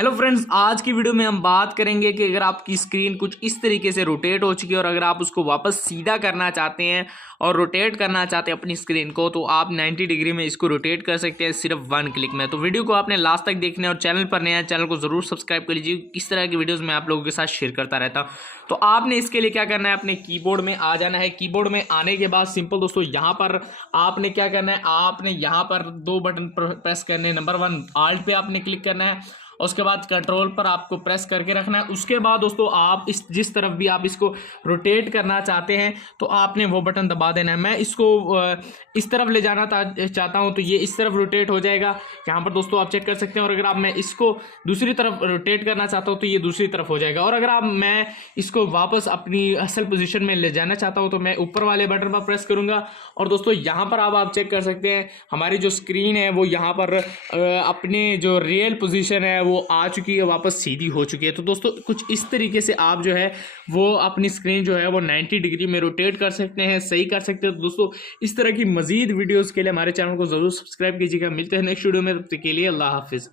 Hello friends, आज की video में हम बात करेंगे कि अगर आपकी स्क्रीन कुछ इस तरीके से रोटेट हो चुकी है और अगर आप उसको वापस सीधा करना चाहते हैं और रोटेट करना चाहते हैं अपनी स्क्रीन को, तो आप 90 डिग्री में इसको रोटेट कर सकते हैं सिर्फ 1 क्लिक में। तो वीडियो को आपने लास्ट तक देखना है और चैनल पर नया चैनल को जरूर सब्सक्राइब कर लीजिए। किस तरह की वीडियोज़ मैं आप लोगों के साथ शेयर करता रहता हूँ। तो आपने इसके लिए क्या करना है, अपने कीबोर्ड में आ जाना है। कीबोर्ड में आने के बाद सिंपल दोस्तों यहाँ पर आपने क्या करना है, आपने यहाँ पर 2 बटन प्रेस करने हैं। नंबर 1 आल्ट पे आपने क्लिक करना है, उसके बाद कंट्रोल पर आपको प्रेस करके रखना है। उसके बाद दोस्तों आप जिस तरफ भी आप इसको रोटेट करना चाहते हैं तो आपने वो बटन दबा देना है। मैं इसको इस तरफ ले जाना चाहता हूं तो ये इस तरफ रोटेट हो जाएगा। यहाँ पर दोस्तों आप चेक कर सकते हैं। और अगर मैं इसको दूसरी तरफ रोटेट करना चाहता हूँ तो ये दूसरी तरफ हो जाएगा। और अगर मैं इसको वापस अपनी असल पोजीशन में ले जाना चाहता हूँ तो मैं ऊपर वाले बटन पर प्रेस करूंगा। और दोस्तों यहाँ पर आप चेक कर सकते हैं, हमारी जो स्क्रीन है वो यहाँ पर अपने जो रियल पोजीशन है वो आ चुकी है, वापस सीधी हो चुकी है। तो दोस्तों कुछ इस तरीके से आप जो है वो अपनी स्क्रीन जो है वो 90 डिग्री में रोटेट कर सकते हैं, सही कर सकते हैं। तो दोस्तों इस तरह की मजीद वीडियोस के लिए हमारे चैनल को जरूर सब्सक्राइब कीजिएगा। मिलते हैं नेक्स्ट वीडियो में, तब तक के लिए अल्लाह हाफिज।